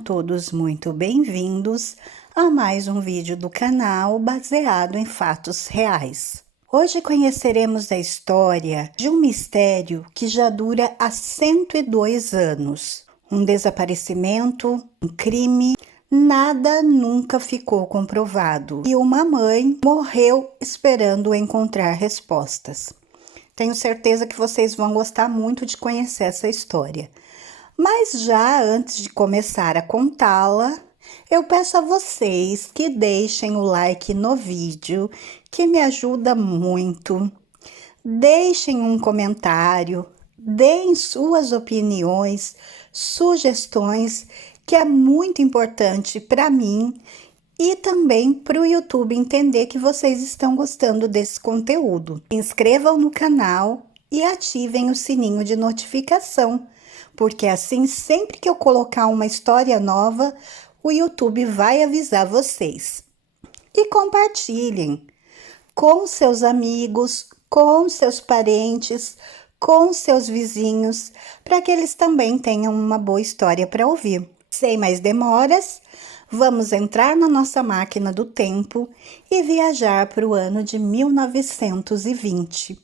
Sejam todos muito bem-vindos a mais um vídeo do canal baseado em fatos reais. Hoje conheceremos a história de um mistério que já dura há 102 anos. Um desaparecimento, um crime, nada nunca ficou comprovado. E uma mãe morreu esperando encontrar respostas. Tenho certeza que vocês vão gostar muito de conhecer essa história. Mas já antes de começar a contá-la, eu peço a vocês que deixem o like no vídeo, que me ajuda muito. Deixem um comentário, deem suas opiniões, sugestões, que é muito importante para mim e também para o YouTube entender que vocês estão gostando desse conteúdo. Se inscrevam no canal e ativem o sininho de notificação, porque assim, sempre que eu colocar uma história nova, o YouTube vai avisar vocês. E compartilhem com seus amigos, com seus parentes, com seus vizinhos, para que eles também tenham uma boa história para ouvir. Sem mais demoras, vamos entrar na nossa máquina do tempo e viajar para o ano de 1920.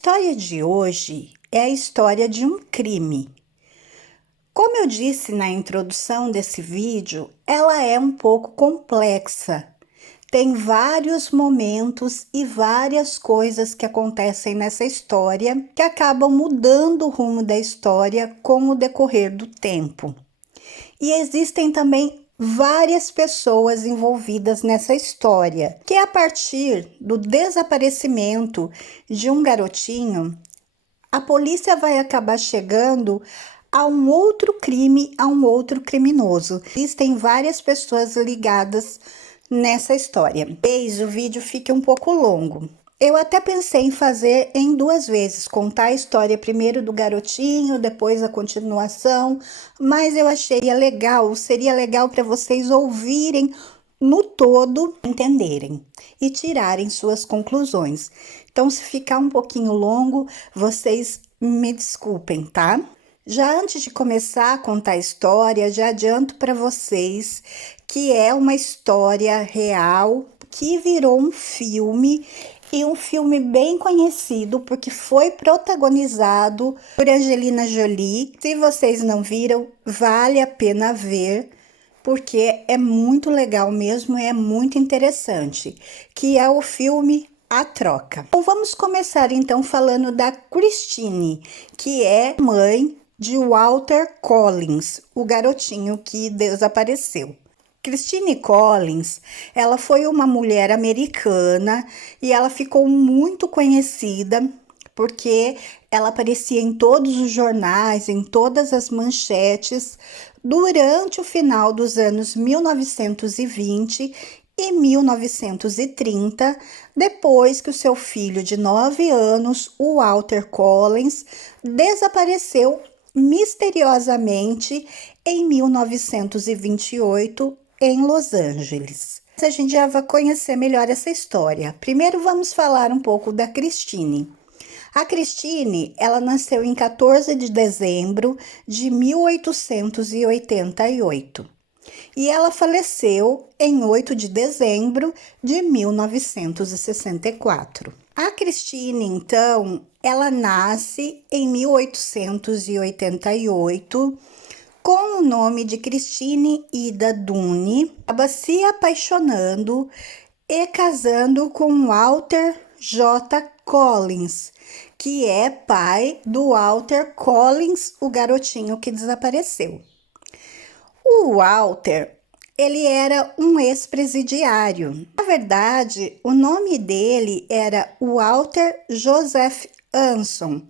A história de hoje é a história de um crime. Como eu disse na introdução desse vídeo, ela é um pouco complexa. Tem vários momentos e várias coisas que acontecem nessa história que acabam mudando o rumo da história com o decorrer do tempo. E existem também várias pessoas envolvidas nessa história, que a partir do desaparecimento de um garotinho, a polícia vai acabar chegando a um outro crime, a um outro criminoso. Existem várias pessoas ligadas nessa história. Talvez o vídeo fique um pouco longo. Eu até pensei em fazer em duas vezes, contar a história primeiro do garotinho, depois a continuação, mas eu achei legal, seria legal para vocês ouvirem no todo, entenderem e tirarem suas conclusões. Então, se ficar um pouquinho longo, vocês me desculpem, tá? Já antes de começar a contar a história, já adianto para vocês que é uma história real que virou um filme, e um filme bem conhecido porque foi protagonizado por Angelina Jolie. Se vocês não viram, vale a pena ver, porque é muito legal mesmo, é muito interessante, que é o filme A Troca. Então vamos começar então falando da Christine, que é mãe de Walter Collins, o garotinho que desapareceu. Christine Collins, ela foi uma mulher americana e ela ficou muito conhecida porque ela aparecia em todos os jornais, em todas as manchetes, durante o final dos anos 1920 e 1930, depois que o seu filho de 9 anos, o Walter Collins, desapareceu misteriosamente em 1928 em Los Angeles. A gente já vai conhecer melhor essa história. Primeiro vamos falar um pouco da Christine. A Christine, ela nasceu em 14 de dezembro de 1888 e ela faleceu em 8 de dezembro de 1964. A Christine, então, ela nasce em 1888 com o nome de Christine Ida Dunne, acaba se apaixonando e casando com Walter J. Collins, que é pai do Walter Collins, o garotinho que desapareceu. O Walter, ele era um ex-presidiário. Na verdade, o nome dele era Walter Joseph Anson.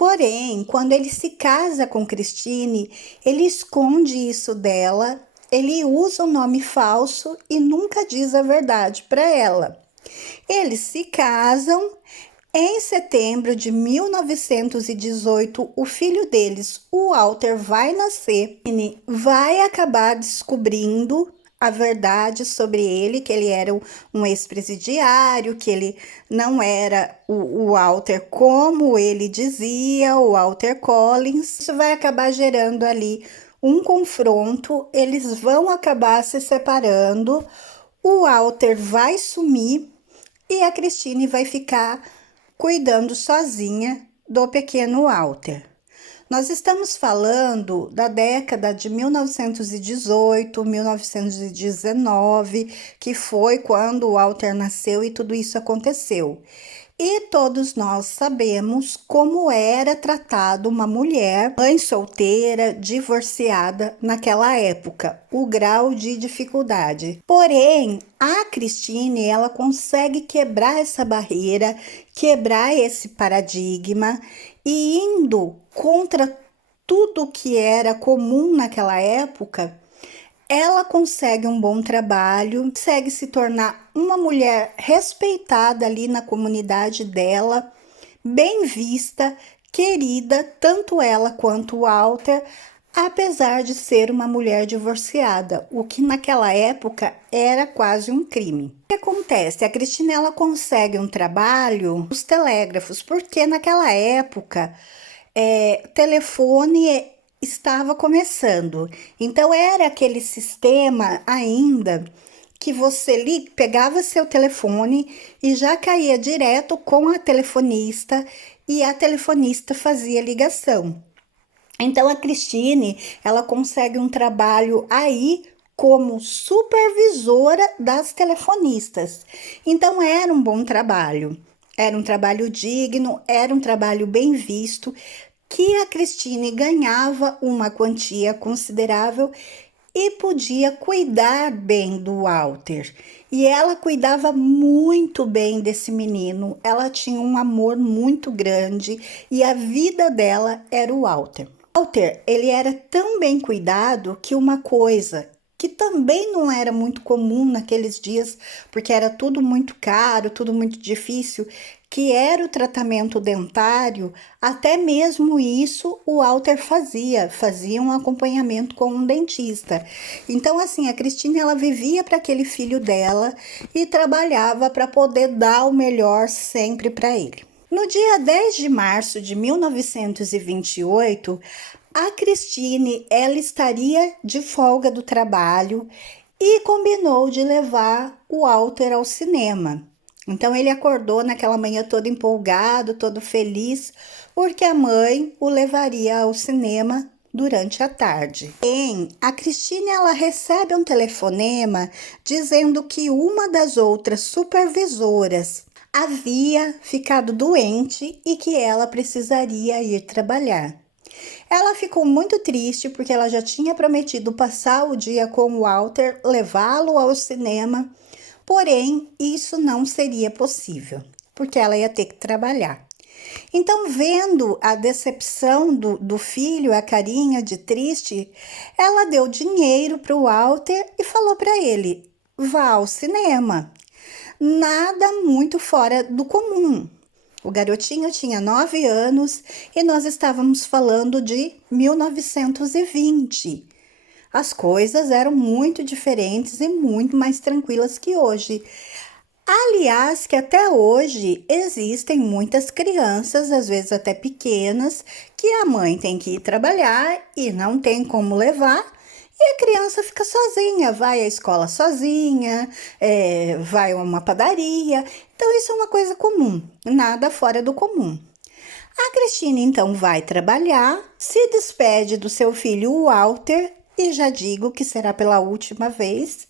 Porém, quando ele se casa com Christine, ele esconde isso dela, ele usa um nome falso e nunca diz a verdade para ela. Eles se casam. Em setembro de 1918, o filho deles, o Walter, vai nascer e vai acabar descobrindo a verdade sobre ele, que ele era um ex-presidiário, que ele não era o Walter como ele dizia, o Walter Collins. Isso vai acabar gerando ali um confronto, eles vão acabar se separando, o Walter vai sumir e a Christine vai ficar cuidando sozinha do pequeno Walter. Nós estamos falando da década de 1918, 1919, que foi quando o Walter nasceu e tudo isso aconteceu. E todos nós sabemos como era tratado uma mulher, mãe solteira, divorciada naquela época, o grau de dificuldade. Porém, a Christine, ela consegue quebrar essa barreira, quebrar esse paradigma e indo contra tudo que era comum naquela época, ela consegue um bom trabalho, consegue se tornar uma mulher respeitada ali na comunidade dela, bem vista, querida, tanto ela quanto o Walter, apesar de ser uma mulher divorciada, o que naquela época era quase um crime. O que acontece? A Christine, ela consegue um trabalho nos telégrafos, porque naquela época telefone estava começando. Então era aquele sistema ainda que você pegava seu telefone e já caía direto com a telefonista e a telefonista fazia ligação. Então a Christine, ela consegue um trabalho aí como supervisora das telefonistas. Então era um bom trabalho. Era um trabalho digno, era um trabalho bem visto, que a Christine ganhava uma quantia considerável e podia cuidar bem do Walter. E ela cuidava muito bem desse menino, ela tinha um amor muito grande e a vida dela era o Walter. Walter, ele era tão bem cuidado que uma coisa que também não era muito comum naqueles dias, porque era tudo muito caro, tudo muito difícil, que era o tratamento dentário, até mesmo isso o Walter fazia um acompanhamento com um dentista. Então, assim, a Christine, ela vivia para aquele filho dela e trabalhava para poder dar o melhor sempre para ele. No dia 10 de março de 1928, a Christine, ela estaria de folga do trabalho e combinou de levar o Walter ao cinema. Então ele acordou naquela manhã todo empolgado, todo feliz, porque a mãe o levaria ao cinema durante a tarde. A Christine, ela recebe um telefonema dizendo que uma das outras supervisoras havia ficado doente e que ela precisaria ir trabalhar. Ela ficou muito triste porque ela já tinha prometido passar o dia com o Walter, levá-lo ao cinema, porém isso não seria possível, porque ela ia ter que trabalhar. Então, vendo a decepção do filho, a carinha de triste, ela deu dinheiro para o Walter e falou para ele: vá ao cinema. Nada muito fora do comum. O garotinho tinha 9 anos e nós estávamos falando de 1920. As coisas eram muito diferentes e muito mais tranquilas que hoje. Aliás, que até hoje existem muitas crianças, às vezes até pequenas, que a mãe tem que ir trabalhar e não tem como levar, e a criança fica sozinha, vai à escola sozinha, vai a uma padaria. Então, isso é uma coisa comum, nada fora do comum. A Christine, então, vai trabalhar, se despede do seu filho Walter, e já digo que será pela última vez,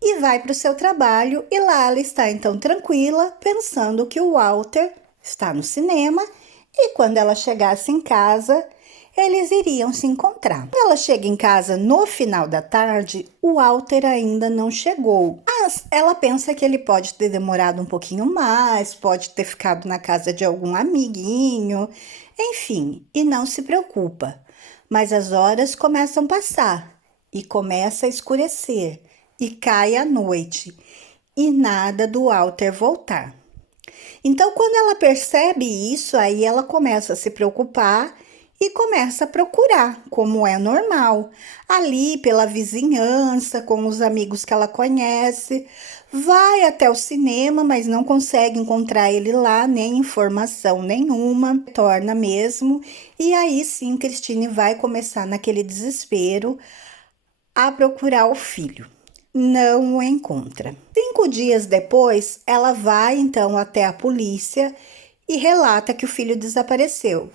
e vai para o seu trabalho, e lá ela está, então, tranquila, pensando que o Walter está no cinema, e quando ela chegasse em casa, eles iriam se encontrar. Quando ela chega em casa no final da tarde, o Walter ainda não chegou. Mas ela pensa que ele pode ter demorado um pouquinho mais, pode ter ficado na casa de algum amiguinho, enfim, e não se preocupa. Mas as horas começam a passar e começa a escurecer e cai a noite. e nada do Walter voltar. Então, quando ela percebe isso, aí ela começa a se preocupar e começa a procurar, como é normal, ali pela vizinhança, com os amigos que ela conhece. Vai até o cinema, mas não consegue encontrar ele lá, nem informação nenhuma, torna mesmo. E aí sim, Christine vai começar naquele desespero a procurar o filho. Não o encontra. 5 dias depois, ela vai então até a polícia e relata que o filho desapareceu.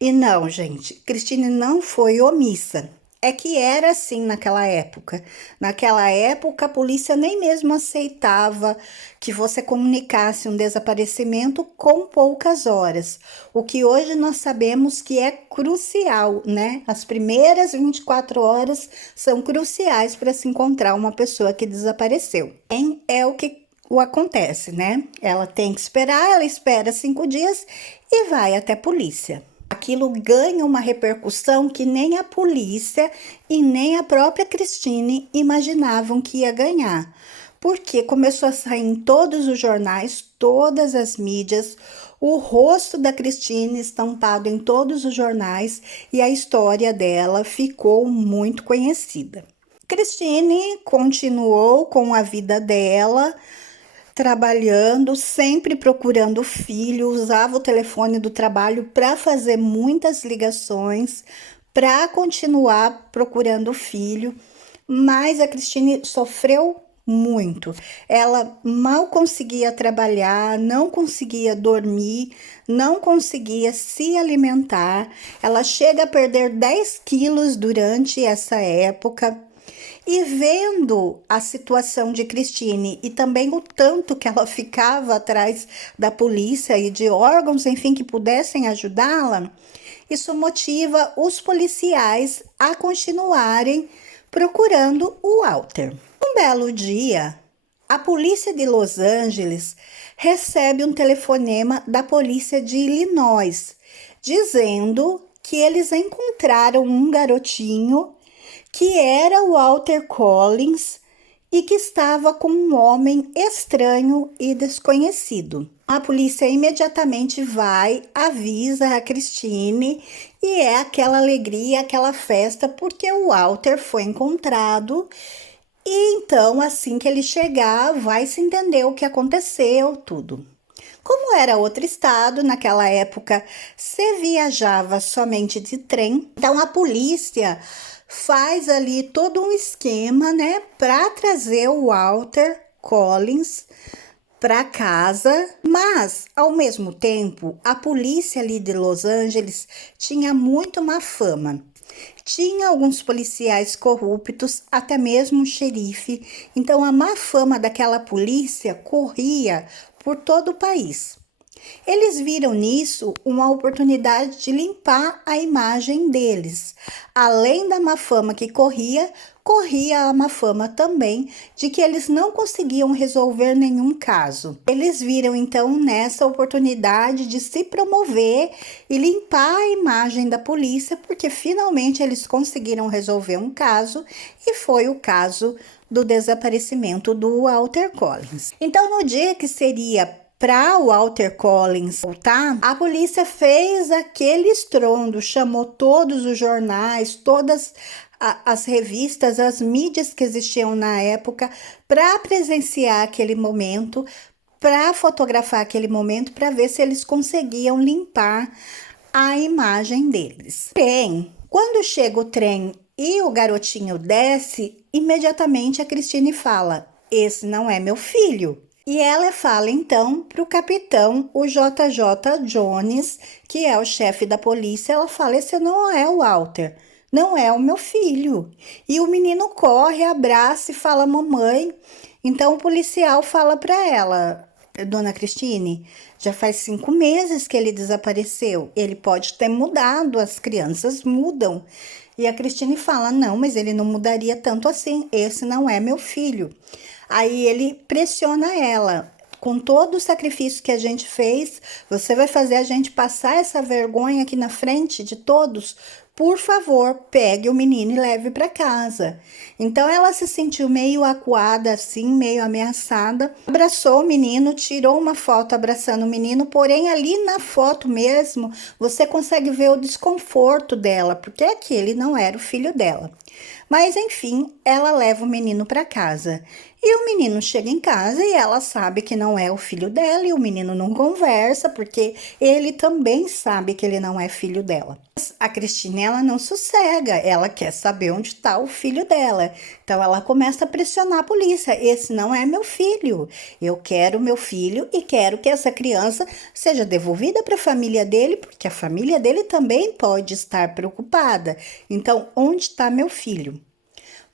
E não, gente, Christine não foi omissa. É que era assim naquela época. Naquela época, a polícia nem mesmo aceitava que você comunicasse um desaparecimento com poucas horas. O que hoje nós sabemos que é crucial, né? As primeiras 24 horas são cruciais para se encontrar uma pessoa que desapareceu. É o que acontece, né? Ela tem que esperar, ela espera 5 dias e vai até a polícia. Aquilo ganha uma repercussão que nem a polícia e nem a própria Christine imaginavam que ia ganhar. Porque começou a sair em todos os jornais, todas as mídias, o rosto da Christine estampado em todos os jornais e a história dela ficou muito conhecida. Christine continuou com a vida dela, trabalhando, sempre procurando o filho, usava o telefone do trabalho para fazer muitas ligações, para continuar procurando o filho, mas a Christine sofreu muito. Ela mal conseguia trabalhar, não conseguia dormir, não conseguia se alimentar. Ela chega a perder 10 quilos durante essa época. E vendo a situação de Christine e também o tanto que ela ficava atrás da polícia e de órgãos, enfim, que pudessem ajudá-la, isso motiva os policiais a continuarem procurando o Walter. Um belo dia, a polícia de Los Angeles recebe um telefonema da polícia de Illinois, dizendo que eles encontraram um garotinho que era o Walter Collins e que estava com um homem estranho e desconhecido. A polícia imediatamente vai, avisa a Christine e é aquela alegria, aquela festa, porque o Walter foi encontrado. E então, assim que ele chegar, vai se entender o que aconteceu, tudo. Como era outro estado, naquela época se viajava somente de trem, então a polícia faz ali todo um esquema, né, para trazer o Walter Collins para casa, mas ao mesmo tempo a polícia ali de Los Angeles tinha muito má fama. Tinha alguns policiais corruptos, até mesmo um xerife, então a má fama daquela polícia corria por todo o país. Eles viram nisso uma oportunidade de limpar a imagem deles. Além da má fama que corria a má fama também de que eles não conseguiam resolver nenhum caso. Eles viram então nessa oportunidade de se promover e limpar a imagem da polícia, porque finalmente eles conseguiram resolver um caso e foi o caso do desaparecimento do Walter Collins. Então, no dia que seria para o Walter Collins voltar, a polícia fez aquele estrondo, chamou todos os jornais, todas as revistas, as mídias que existiam na época para presenciar aquele momento, para fotografar aquele momento, para ver se eles conseguiam limpar a imagem deles. Bem, quando chega o trem e o garotinho desce, imediatamente a Christine fala: "Esse não é meu filho". E ela fala então para o capitão, o JJ Jones, que é o chefe da polícia, ela fala: "Esse não é o Walter, não é o meu filho". E o menino corre, abraça e fala: "Mamãe". Então o policial fala para ela: "Dona Christine, já faz 5 meses que ele desapareceu, ele pode ter mudado, as crianças mudam". E a Christine fala: "Não, mas ele não mudaria tanto assim, esse não é meu filho". Aí ele pressiona ela: "Com todo o sacrifício que a gente fez, você vai fazer a gente passar essa vergonha aqui na frente de todos? por favor, pegue o menino e leve para casa. Então ela se sentiu meio acuada, assim, meio ameaçada. Abraçou o menino, tirou uma foto abraçando o menino, porém ali na foto mesmo, você consegue ver o desconforto dela, porque aquele não era o filho dela. Mas enfim, ela leva o menino para casa. E o menino chega em casa e ela sabe que não é o filho dela, e o menino não conversa, porque ele também sabe que ele não é filho dela. A Cristina, ela não sossega, ela quer saber onde está o filho dela. Então ela começa a pressionar a polícia: esse não é meu filho, eu quero meu filho e quero que essa criança seja devolvida para a família dele, porque a família dele também pode estar preocupada. Então, onde está meu filho?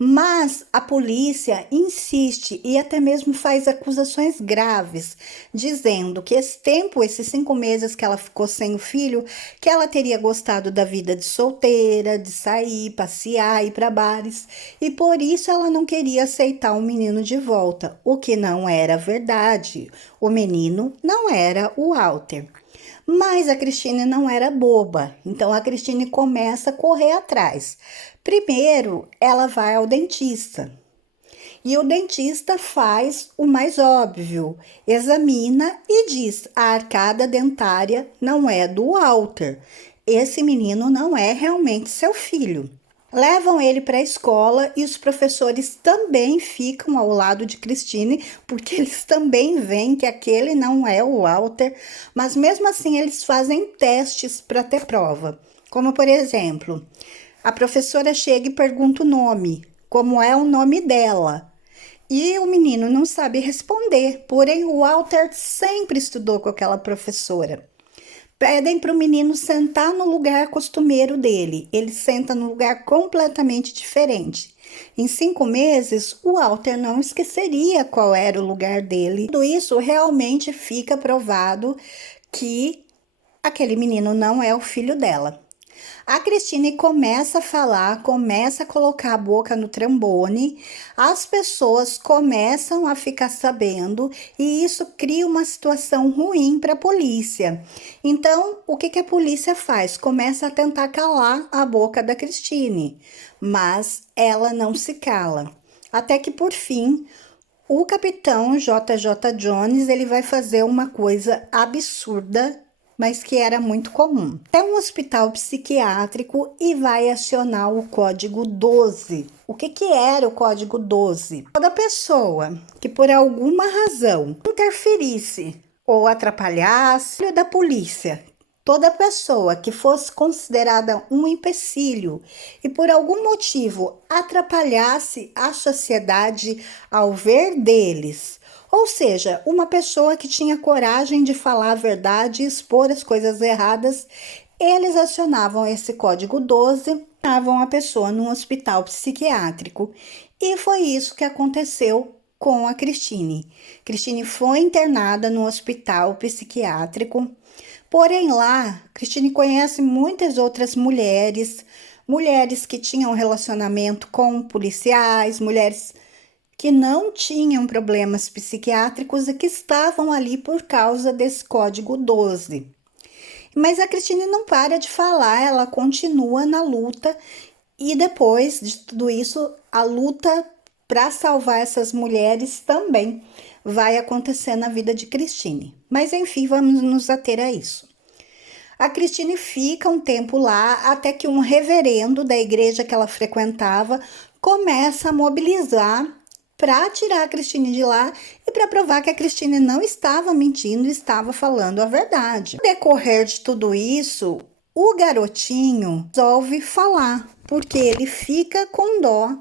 Mas a polícia insiste e até mesmo faz acusações graves, dizendo que esse tempo, esses 5 meses que ela ficou sem o filho, que ela teria gostado da vida de solteira, de sair, passear, ir para bares, e por isso ela não queria aceitar o menino de volta, o que não era verdade. O menino não era o Walter. Mas a Cristine não era boba, então a Cristine começa a correr atrás. Primeiro, ela vai ao dentista. E o dentista faz o mais óbvio, examina e diz: a arcada dentária não é do Walter. Esse menino não é realmente seu filho. Levam ele para a escola e os professores também ficam ao lado de Cristine, porque eles também veem que aquele não é o Walter, mas mesmo assim eles fazem testes para ter prova. Como, por exemplo, a professora chega e pergunta o nome, como é o nome dela. E o menino não sabe responder, porém o Walter sempre estudou com aquela professora. Pedem para o menino sentar no lugar costumeiro dele. Ele senta num lugar completamente diferente. Em 5 meses, o Walter não esqueceria qual era o lugar dele. Tudo isso realmente fica provado que aquele menino não é o filho dela. A Cristine começa a falar, começa a colocar a boca no trombone, as pessoas começam a ficar sabendo e isso cria uma situação ruim para a polícia. Então, o que a polícia faz? Começa a tentar calar a boca da Cristine, mas ela não se cala. Até que, por fim, o capitão JJ Jones, ele vai fazer uma coisa absurda, mas que era muito comum. É um hospital psiquiátrico e vai acionar o código 12. O que era o código 12? Toda pessoa que por alguma razão interferisse ou atrapalhasse da polícia, toda pessoa que fosse considerada um empecilho e por algum motivo atrapalhasse a sociedade ao ver deles, ou seja, uma pessoa que tinha coragem de falar a verdade e expor as coisas erradas, eles acionavam esse código 12, levavam a pessoa num hospital psiquiátrico. E foi isso que aconteceu com a Cristine. Cristine foi internada no hospital psiquiátrico. Porém, lá, Cristine conhece muitas outras mulheres, mulheres que tinham relacionamento com policiais, mulheres que não tinham problemas psiquiátricos e que estavam ali por causa desse código 12. Mas a Cristine não para de falar, ela continua na luta e depois de tudo isso, a luta para salvar essas mulheres também vai acontecer na vida de Cristine. Mas enfim, vamos nos ater a isso. A Cristine fica um tempo lá até que um reverendo da igreja que ela frequentava começa a mobilizar para tirar a Cristine de lá e para provar que a Cristine não estava mentindo, estava falando a verdade. No decorrer de tudo isso, o garotinho resolve falar, porque ele fica com dó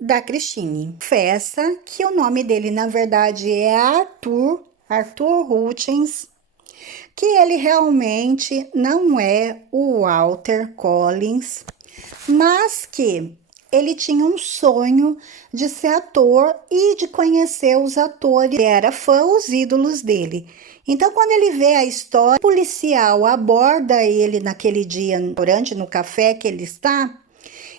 da Cristine. Confessa que o nome dele, na verdade, é Arthur Hutchins, que ele realmente não é o Walter Collins, mas que ele tinha um sonho de ser ator e de conhecer os atores. Ele era fã, os ídolos dele. Então, quando ele vê a história, o policial aborda ele naquele dia no café que ele está,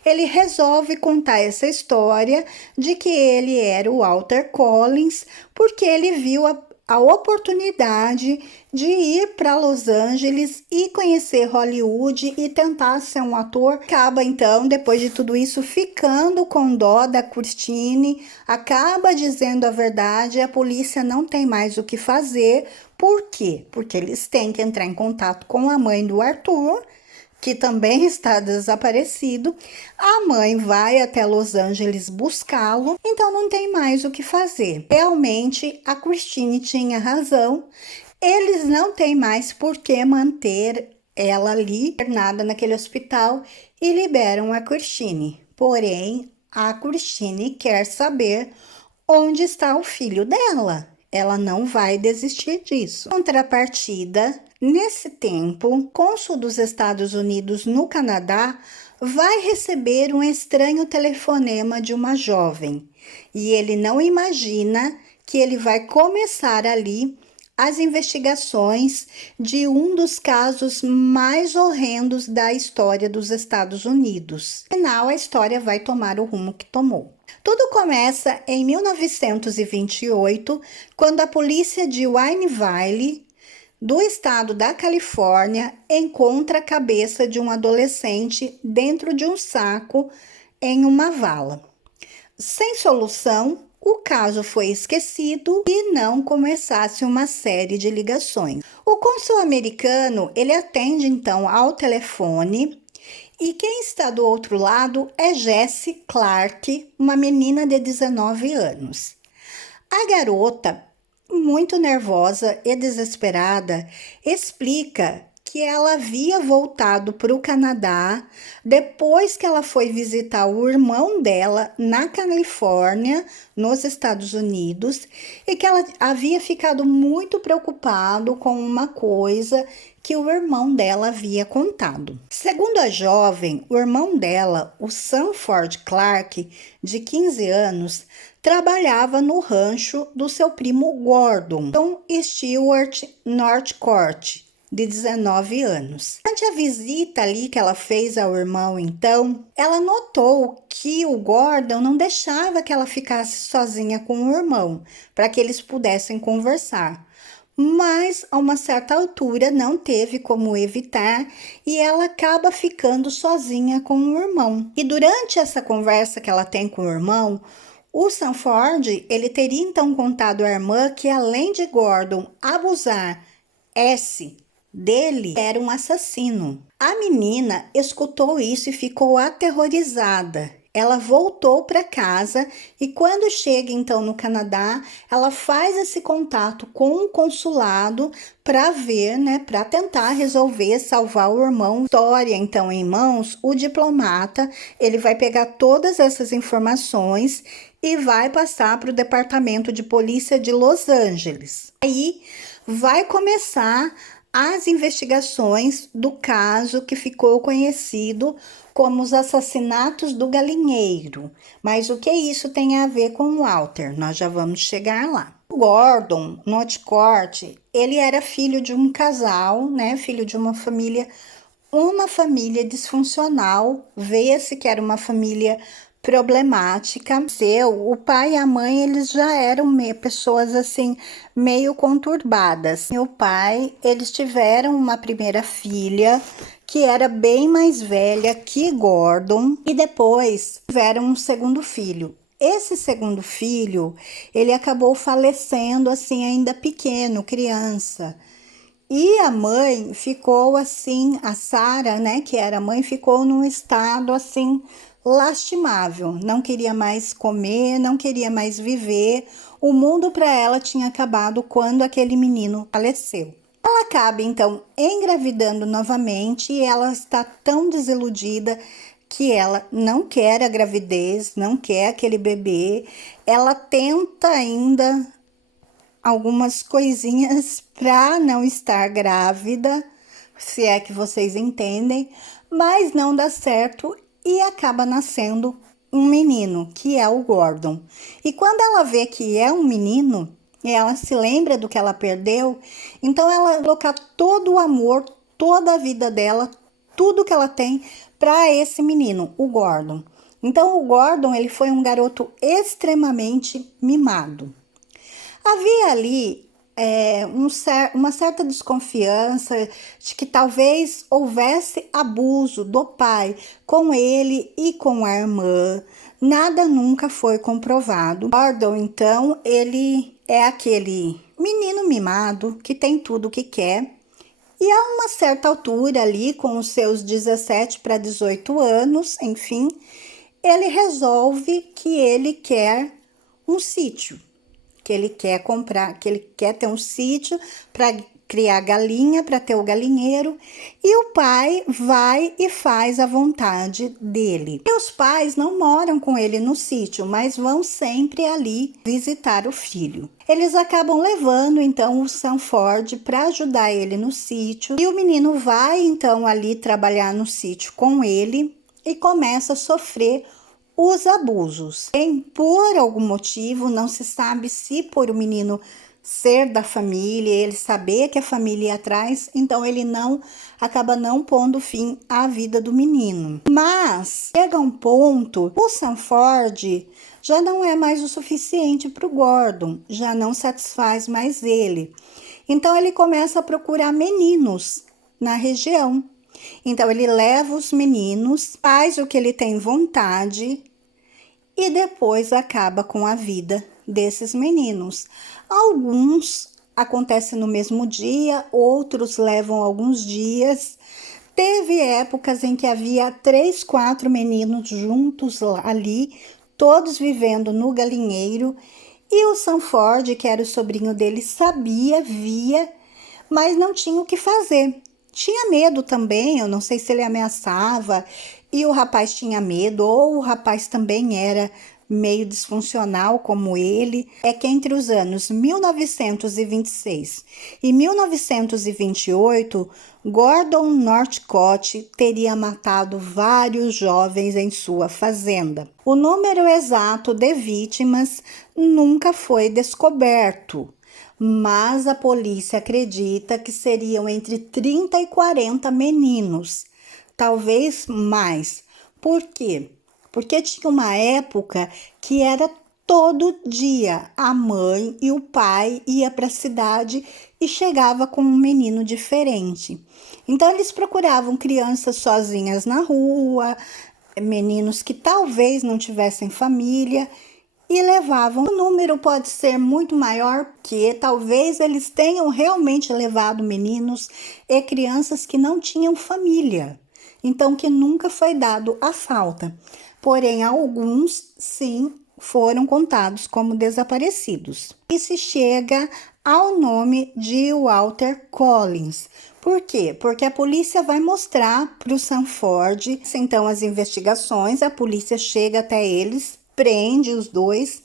ele resolve contar essa história de que ele era o Walter Collins, porque ele viu a oportunidade de ir para Los Angeles e conhecer Hollywood e tentar ser um ator. Acaba então, depois de tudo isso, ficando com dó da Christine, acaba dizendo a verdade, a polícia não tem mais o que fazer. Por quê? Porque eles têm que entrar em contato com a mãe do Arthur, que também está desaparecido. A mãe vai até Los Angeles buscá-lo, então não tem mais o que fazer. Realmente, a Christine tinha razão, eles não têm mais por que manter ela ali, internada naquele hospital, e liberam a Christine. Porém, a Christine quer saber onde está o filho dela. Ela não vai desistir disso. Contrapartida, nesse tempo, o cônsul dos Estados Unidos no Canadá vai receber um estranho telefonema de uma jovem e ele não imagina que ele vai começar ali as investigações de um dos casos mais horrendos da história dos Estados Unidos. Afinal, a história vai tomar o rumo que tomou. Tudo começa em 1928, quando a polícia de Wineville, do estado da Califórnia, encontra a cabeça de um adolescente dentro de um saco em uma vala. Sem solução, o caso foi esquecido e não começasse uma série de ligações. O cônsul americano, ele atende então ao telefone e quem está do outro lado é Jessie Clark, uma menina de 19 anos. A garota, muito nervosa e desesperada, explica que ela havia voltado para o Canadá depois que ela foi visitar o irmão dela na Califórnia, nos Estados Unidos, e que ela havia ficado muito preocupado com uma coisa que o irmão dela havia contado. Segundo a jovem, o irmão dela, o Sanford Clark, de 15 anos, trabalhava no rancho do seu primo Gordon, Tom Stewart Northcourt, de 19 anos. Durante a visita ali que ela fez ao irmão, então, ela notou que o Gordon não deixava que ela ficasse sozinha com o irmão, para que eles pudessem conversar. Mas a uma certa altura não teve como evitar e ela acaba ficando sozinha com o irmão. E durante essa conversa que ela tem com o irmão, o Sanford, ele teria então contado à irmã que além de Gordon abusar dele, era um assassino. A menina escutou isso e ficou aterrorizada. Ela voltou para casa e quando chega então no Canadá, ela faz esse contato com o consulado para ver, para tentar resolver, salvar o irmão. História então em mãos, o diplomata, ele vai pegar todas essas informações e vai passar para o Departamento de Polícia de Los Angeles. Aí vai começar as investigações do caso que ficou conhecido como os assassinatos do galinheiro. Mas o que isso tem a ver com o Walter? Nós já vamos chegar lá. O Gordon Northcourt, ele era filho de um casal, filho de uma família disfuncional. Vê-se que era uma família problemática. O pai e a mãe, eles já eram pessoas assim meio conturbadas. O pai, eles tiveram uma primeira filha que era bem mais velha que Gordon e depois tiveram um segundo filho. Esse segundo filho, ele acabou falecendo assim ainda pequeno, criança. E a mãe ficou assim, a Sarah, que era a mãe, ficou num estado assim lastimável, não queria mais comer, não queria mais viver. O mundo para ela tinha acabado quando aquele menino faleceu. Ela acaba então engravidando novamente e ela está tão desiludida que ela não quer a gravidez, não quer aquele bebê. Ela tenta ainda algumas coisinhas para não estar grávida, se é que vocês entendem, mas não dá certo e acaba nascendo um menino, que é o Gordon. E quando ela vê que é um menino, ela se lembra do que ela perdeu, então ela coloca todo o amor, toda a vida dela, tudo que ela tem para esse menino, o Gordon. Então o Gordon, ele foi um garoto extremamente mimado. Havia ali uma certa desconfiança de que talvez houvesse abuso do pai com ele e com a irmã. Nada nunca foi comprovado. Gordon, então, ele é aquele menino mimado que tem tudo o que quer. E a uma certa altura ali, com os seus 17 para 18 anos, enfim, ele resolve que ele quer um sítio, que ele quer comprar, que ele quer ter um sítio para criar galinha, para ter o galinheiro, e o pai vai e faz a vontade dele. E os pais não moram com ele no sítio, mas vão sempre ali visitar o filho. Eles acabam levando então o Sanford para ajudar ele no sítio, e o menino vai então ali trabalhar no sítio com ele e começa a sofrer os abusos. Por algum motivo, não se sabe se por o menino ser da família, ele saber que a família ia atrás, então ele acaba não pondo fim à vida do menino. Mas chega um ponto, o Sanford já não é mais o suficiente para o Gordon, já não satisfaz mais ele. Então ele começa a procurar meninos na região. Então ele leva os meninos, faz o que ele tem vontade e depois acaba com a vida desses meninos. Alguns acontecem no mesmo dia, outros levam alguns dias. Teve épocas em que havia 3, 4 meninos juntos ali, todos vivendo no galinheiro, e o Sanford, que era o sobrinho dele, sabia, via, mas não tinha o que fazer. Tinha medo também, eu não sei se ele ameaçava e o rapaz tinha medo, ou o rapaz também era meio disfuncional como ele. É que entre os anos 1926 e 1928, Gordon Northcott teria matado vários jovens em sua fazenda. O número exato de vítimas nunca foi descoberto, mas a polícia acredita que seriam entre 30 e 40 meninos, talvez mais. Por quê? Porque tinha uma época que era todo dia a mãe e o pai ia para a cidade e chegava com um menino diferente. Então eles procuravam crianças sozinhas na rua, meninos que talvez não tivessem família, e levavam. O número pode ser muito maior, que talvez eles tenham realmente levado meninos e crianças que não tinham família, então que nunca foi dado a falta. Porém, alguns sim foram contados como desaparecidos. E se chega ao nome de Walter Collins. Por quê? Porque a polícia vai mostrar para o Sanford, então as investigações, a polícia chega até eles, prende os dois.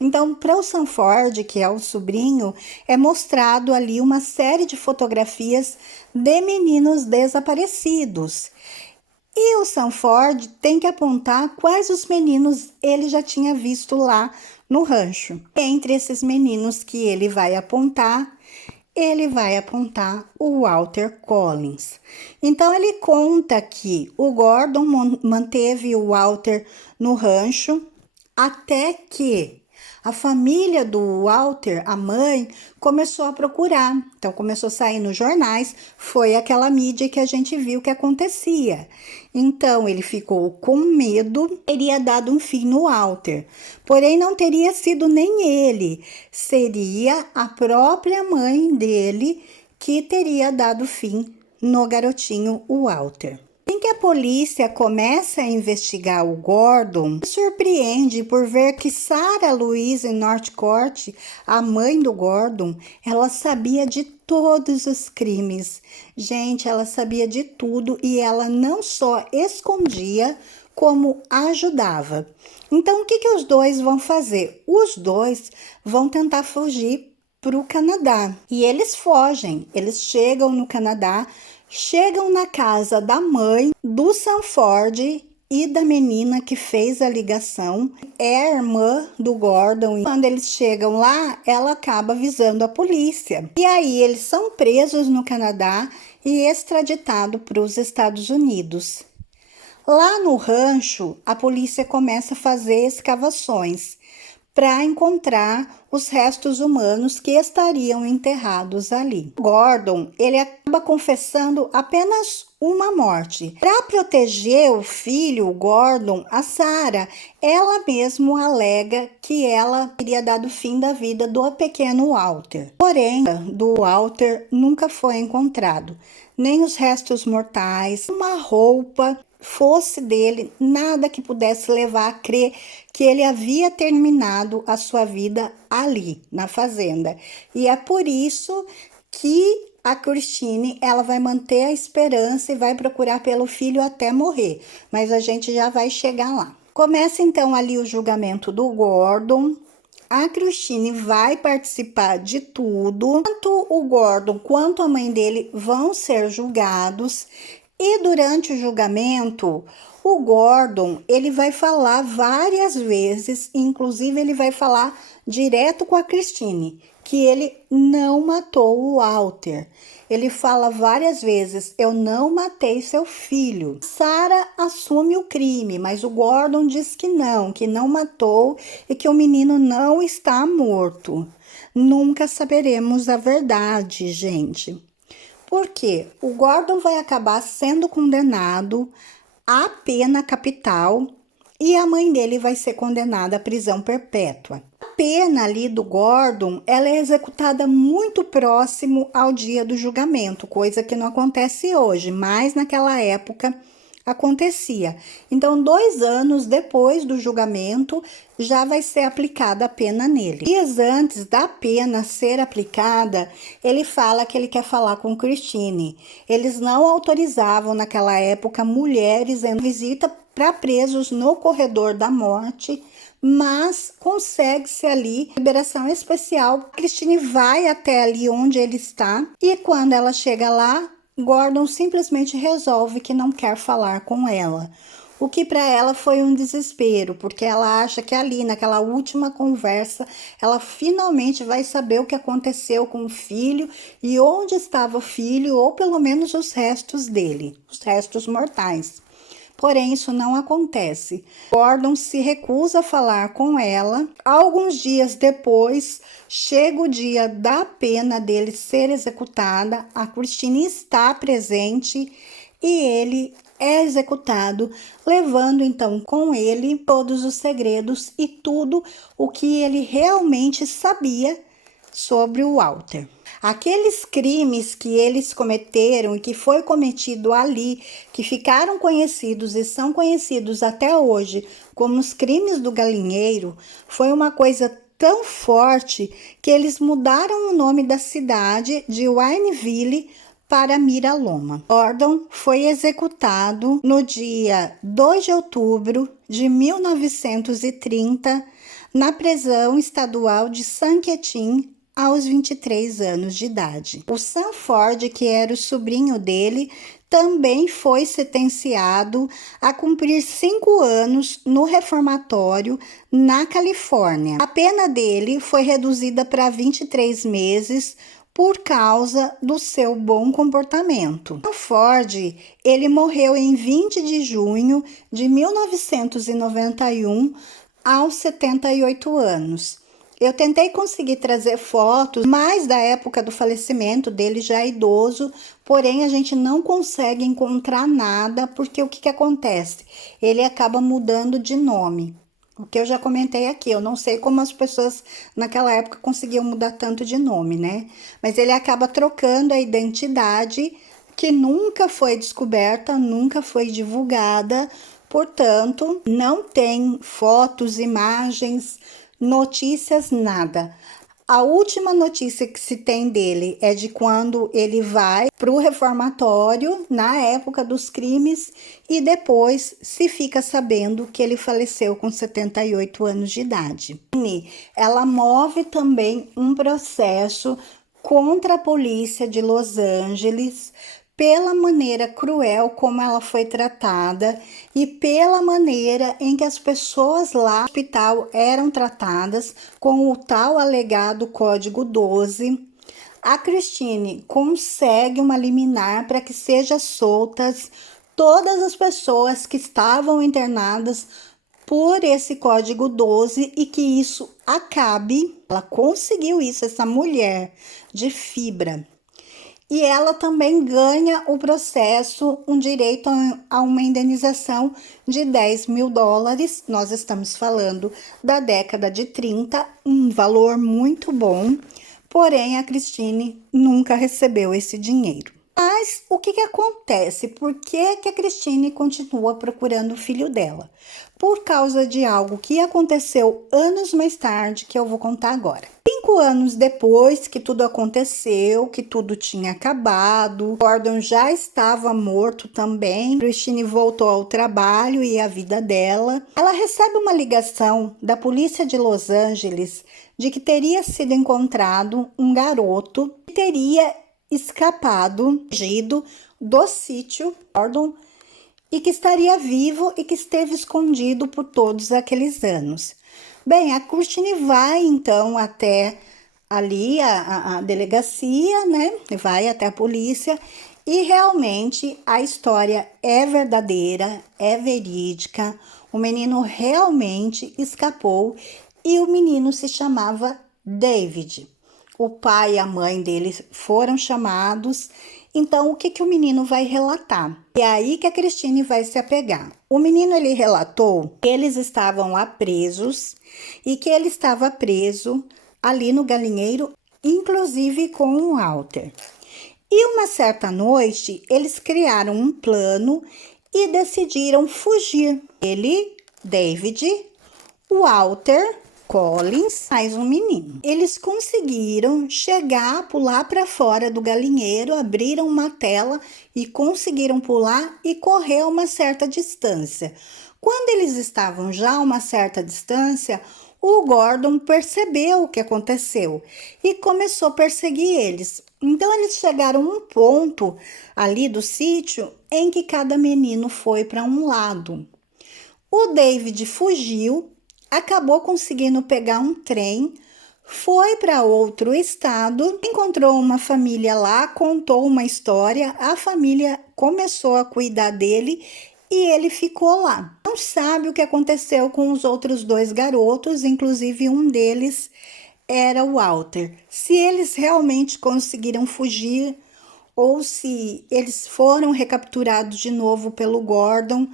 Então, para o Sanford, que é o sobrinho, é mostrado ali uma série de fotografias de meninos desaparecidos. E o Sanford tem que apontar quais os meninos ele já tinha visto lá no rancho. Entre esses meninos que ele vai apontar o Walter Collins. Então ele conta que o Gordon manteve o Walter no rancho até que a família do Walter, a mãe, começou a procurar. Então começou a sair nos jornais, foi aquela mídia que a gente viu que acontecia. Então ele ficou com medo, teria dado um fim no Walter. Porém não teria sido nem ele, seria a própria mãe dele que teria dado fim no garotinho Walter. Assim que a polícia começa a investigar o Gordon, se surpreende por ver que Sarah Louise Northcott, a mãe do Gordon, ela sabia de todos os crimes. Gente, ela sabia de tudo e ela não só escondia, como ajudava. Então, o que os dois vão fazer? Os dois vão tentar fugir para o Canadá. E eles fogem, eles chegam no Canadá, chegam na casa da mãe do Sanford e da menina que fez a ligação, é a irmã do Gordon. Quando eles chegam lá, ela acaba avisando a polícia. E aí eles são presos no Canadá e extraditados para os Estados Unidos. Lá no rancho, a polícia começa a fazer escavações para encontrar os restos humanos que estariam enterrados ali. Gordon, ele acaba confessando apenas uma morte. Para proteger o filho, Gordon, a Sarah, ela mesmo alega que ela teria dado fim da vida do pequeno Walter. Porém, do Walter nunca foi encontrado, nem os restos mortais, uma roupa fosse dele, nada que pudesse levar a crer que ele havia terminado a sua vida ali, na fazenda. E é por isso que a Christine, ela vai manter a esperança e vai procurar pelo filho até morrer. Mas a gente já vai chegar lá. Começa então ali o julgamento do Gordon. A Christine vai participar de tudo. Tanto o Gordon quanto a mãe dele vão ser julgados. E durante o julgamento, o Gordon, ele vai falar várias vezes, inclusive ele vai falar direto com a Christine, que ele não matou o Walter. Ele fala várias vezes, eu não matei seu filho. Sarah assume o crime, mas o Gordon diz que não matou e que o menino não está morto. Nunca saberemos a verdade, gente. Porque o Gordon vai acabar sendo condenado à pena capital e a mãe dele vai ser condenada à prisão perpétua. A pena ali do Gordon, ela é executada muito próximo ao dia do julgamento, coisa que não acontece hoje, mas naquela época acontecia. Então, 2 anos depois do julgamento, já vai ser aplicada a pena nele. Dias antes da pena ser aplicada, ele fala que ele quer falar com Christine. Eles não autorizavam naquela época mulheres em visita para presos no corredor da morte, mas consegue-se ali liberação especial. Christine vai até ali onde ele está e quando ela chega lá, Gordon simplesmente resolve que não quer falar com ela, o que para ela foi um desespero, porque ela acha que ali naquela última conversa ela finalmente vai saber o que aconteceu com o filho e onde estava o filho, ou pelo menos os restos dele, os restos mortais. Porém, isso não acontece. Gordon se recusa a falar com ela. Alguns dias depois, chega o dia da pena dele ser executada. A Christine está presente e ele é executado, levando então com ele todos os segredos e tudo o que ele realmente sabia sobre o Walter. Aqueles crimes que eles cometeram e que foi cometido ali, que ficaram conhecidos e são conhecidos até hoje como os crimes do galinheiro, foi uma coisa tão forte que eles mudaram o nome da cidade de Wineville para Miraloma. Gordon foi executado no dia 2 de outubro de 1930 na prisão estadual de San Quentin, aos 23 anos de idade. O Sam Ford, que era o sobrinho dele, também foi sentenciado a cumprir 5 anos no reformatório na Califórnia. A pena dele foi reduzida para 23 meses por causa do seu bom comportamento. O Ford, ele morreu em 20 de junho de 1991, aos 78 anos. Eu tentei conseguir trazer fotos mais da época do falecimento dele, já idoso, porém a gente não consegue encontrar nada, porque o que acontece? Ele acaba mudando de nome. O que eu já comentei aqui, eu não sei como as pessoas naquela época conseguiam mudar tanto de nome, né? Mas ele acaba trocando a identidade, que nunca foi descoberta, nunca foi divulgada, portanto, não tem fotos, imagens, notícias, nada. A última notícia que se tem dele é de quando ele vai para o reformatório, na época dos crimes, e depois se fica sabendo que ele faleceu com 78 anos de idade. Ela move também um processo contra a polícia de Los Angeles pela maneira cruel como ela foi tratada e pela maneira em que as pessoas lá no hospital eram tratadas com o tal alegado Código 12. A Christine consegue uma liminar para que sejam soltas todas as pessoas que estavam internadas por esse código 12 e que isso acabe. Ela conseguiu isso, essa mulher de fibra. E ela também ganha o processo, um direito a uma indenização de US$ 10.000. Nós estamos falando da década de 30, um valor muito bom. Porém, a Christine nunca recebeu esse dinheiro. Mas o que acontece? Por que a Christine continua procurando o filho dela? Por causa de algo que aconteceu anos mais tarde, que eu vou contar agora. 5 anos depois que tudo aconteceu, que tudo tinha acabado, Gordon já estava morto também. Christine voltou ao trabalho e à vida dela. Ela recebe uma ligação da polícia de Los Angeles de que teria sido encontrado um garoto que teria escapado, fugido do sítio Gordon e que estaria vivo e que esteve escondido por todos aqueles anos. Bem, a Christine vai então até ali a delegacia, né? Vai até a polícia e realmente a história é verdadeira, é verídica. O menino realmente escapou e o menino se chamava David. O pai e a mãe dele foram chamados. Então, o que o menino vai relatar? É aí que a Christine vai se apegar. O menino, ele relatou que eles estavam lá presos e que ele estava preso ali no galinheiro, inclusive com um Walter. E uma certa noite, eles criaram um plano e decidiram fugir. Ele, David, o Walter, Collins, mais um menino. Eles conseguiram chegar, pular para fora do galinheiro, abriram uma tela e conseguiram pular e correr a uma certa distância. Quando eles estavam já a uma certa distância, o Gordon percebeu o que aconteceu e começou a perseguir eles. Então, eles chegaram a um ponto ali do sítio em que cada menino foi para um lado. O David fugiu, acabou conseguindo pegar um trem, foi para outro estado, encontrou uma família lá, contou uma história, a família começou a cuidar dele e ele ficou lá. Não sabe o que aconteceu com os outros 2 garotos, inclusive um deles era o Walter. Se eles realmente conseguiram fugir ou se eles foram recapturados de novo pelo Gordon,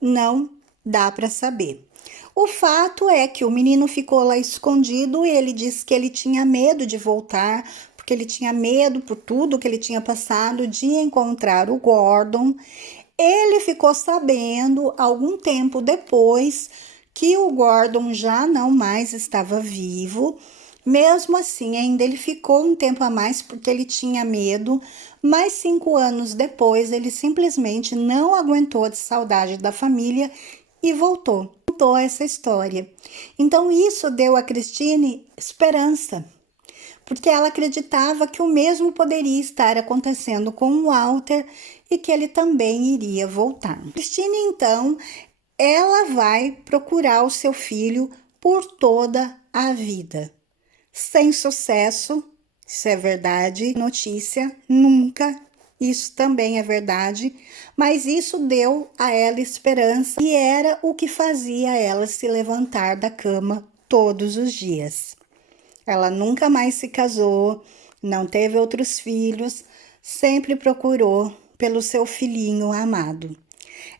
não dá para saber. O fato é que o menino ficou lá escondido e ele disse que ele tinha medo de voltar, porque ele tinha medo por tudo que ele tinha passado de encontrar o Gordon. Ele ficou sabendo algum tempo depois que o Gordon já não mais estava vivo. Mesmo assim, ainda ele ficou um tempo a mais porque ele tinha medo, mas 5 anos depois ele simplesmente não aguentou de saudade da família e voltou. Contou essa história. Então isso deu a Christine esperança, porque ela acreditava que o mesmo poderia estar acontecendo com o Walter e que ele também iria voltar. Christine, então, ela vai procurar o seu filho por toda a vida. Sem sucesso, isso é verdade. Notícia, nunca. Isso também é verdade, mas isso deu a ela esperança e era o que fazia ela se levantar da cama todos os dias. Ela nunca mais se casou, não teve outros filhos, sempre procurou pelo seu filhinho amado.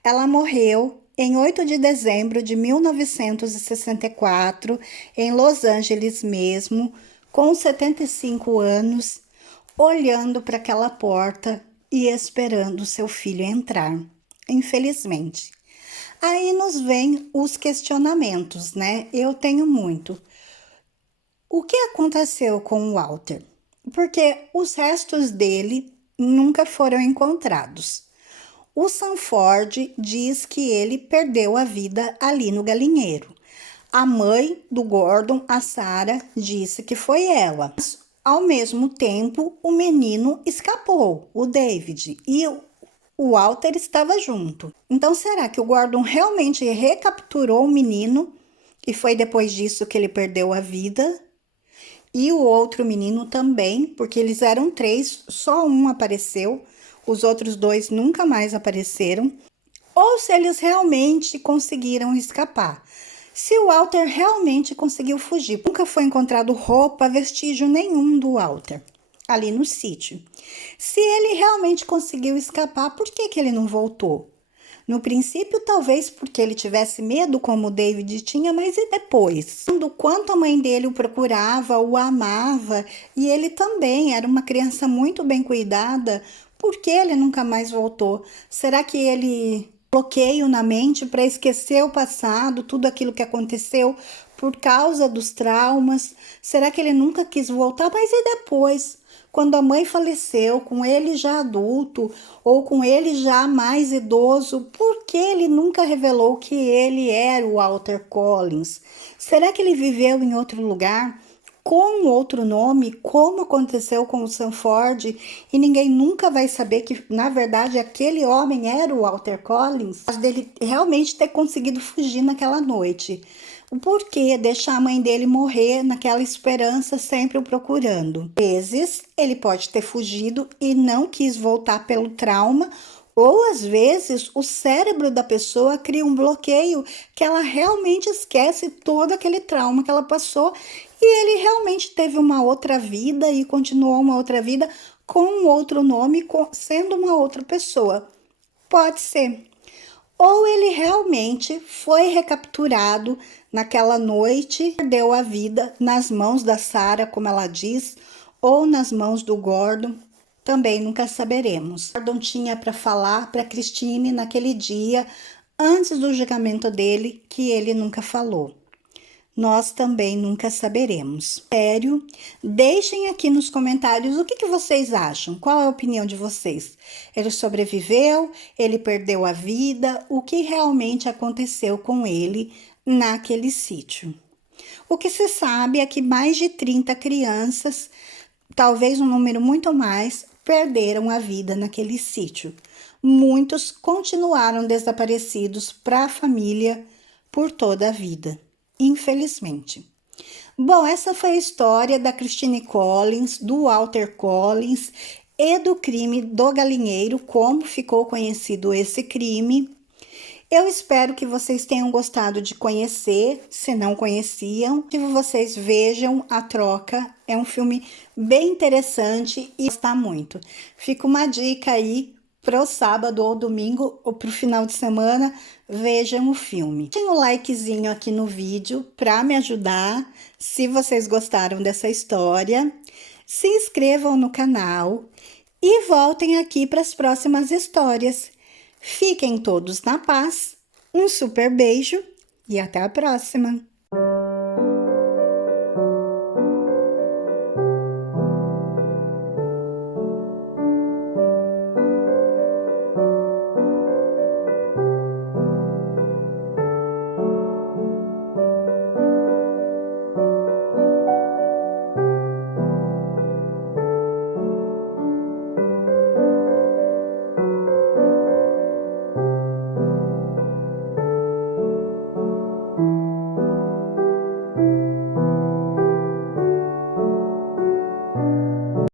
Ela morreu em 8 de dezembro de 1964, em Los Angeles mesmo, com 75 anos, olhando para aquela porta e esperando seu filho entrar, infelizmente. Aí nos vem os questionamentos, né? Eu tenho muito. O que aconteceu com o Walter? Porque os restos dele nunca foram encontrados. O Sanford diz que ele perdeu a vida ali no galinheiro. A mãe do Gordon, a Sarah, disse que foi ela. Mas, ao mesmo tempo, o menino escapou, o David, e o Walter estava junto. Então, será que o Gordon realmente recapturou o menino e foi depois disso que ele perdeu a vida? E o outro menino também, porque eles eram 3, só um apareceu, os outros 2 nunca mais apareceram. ou se eles realmente conseguiram escapar. Se o Walter realmente conseguiu fugir, nunca foi encontrado roupa, vestígio nenhum do Walter ali no sítio. Se ele realmente conseguiu escapar, por que ele não voltou? No princípio, talvez porque ele tivesse medo, como o David tinha, mas e depois? Do quanto a mãe dele o procurava, o amava, e ele também era uma criança muito bem cuidada, por que ele nunca mais voltou? Será que ele bloqueio na mente para esquecer o passado, tudo aquilo que aconteceu por causa dos traumas? Será que ele nunca quis voltar? Mas e depois? Quando a mãe faleceu, com ele já adulto ou com ele já mais idoso, por que ele nunca revelou que ele era o Walter Collins? Será que ele viveu em outro lugar, com outro nome, como aconteceu com o Sanford, e ninguém nunca vai saber que, na verdade, aquele homem era o Walter Collins? Dele realmente ter conseguido fugir naquela noite. O porquê deixar a mãe dele morrer naquela esperança, sempre o procurando? Às vezes, ele pode ter fugido e não quis voltar pelo trauma, ou às vezes o cérebro da pessoa cria um bloqueio que ela realmente esquece todo aquele trauma que ela passou e ele realmente teve uma outra vida e continuou uma outra vida com um outro nome, sendo uma outra pessoa. Pode ser. Ou ele realmente foi recapturado naquela noite, perdeu a vida nas mãos da Sarah, como ela diz, ou nas mãos do Gordon, também nunca saberemos. Gordon tinha para falar para Christine naquele dia, antes do julgamento dele, que ele nunca falou. Nós também nunca saberemos. Sério? Deixem aqui nos comentários o que vocês acham. Qual é a opinião de vocês? Ele sobreviveu? Ele perdeu a vida? O que realmente aconteceu com ele naquele sítio? O que se sabe é que mais de 30 crianças, talvez um número muito mais, perderam a vida naquele sítio. Muitos continuaram desaparecidos para a família por toda a vida. Infelizmente. Bom, essa foi a história da Christine Collins, do Walter Collins e do crime do galinheiro, como ficou conhecido esse crime. Eu espero que vocês tenham gostado de conhecer, se não conheciam, que vocês vejam A Troca. É um filme bem interessante e está muito. Fica uma dica aí pro sábado ou domingo ou pro final de semana, vejam o filme. Deixem um likezinho aqui no vídeo para me ajudar, se vocês gostaram dessa história. Se inscrevam no canal e voltem aqui para as próximas histórias. Fiquem todos na paz, um super beijo e até a próxima!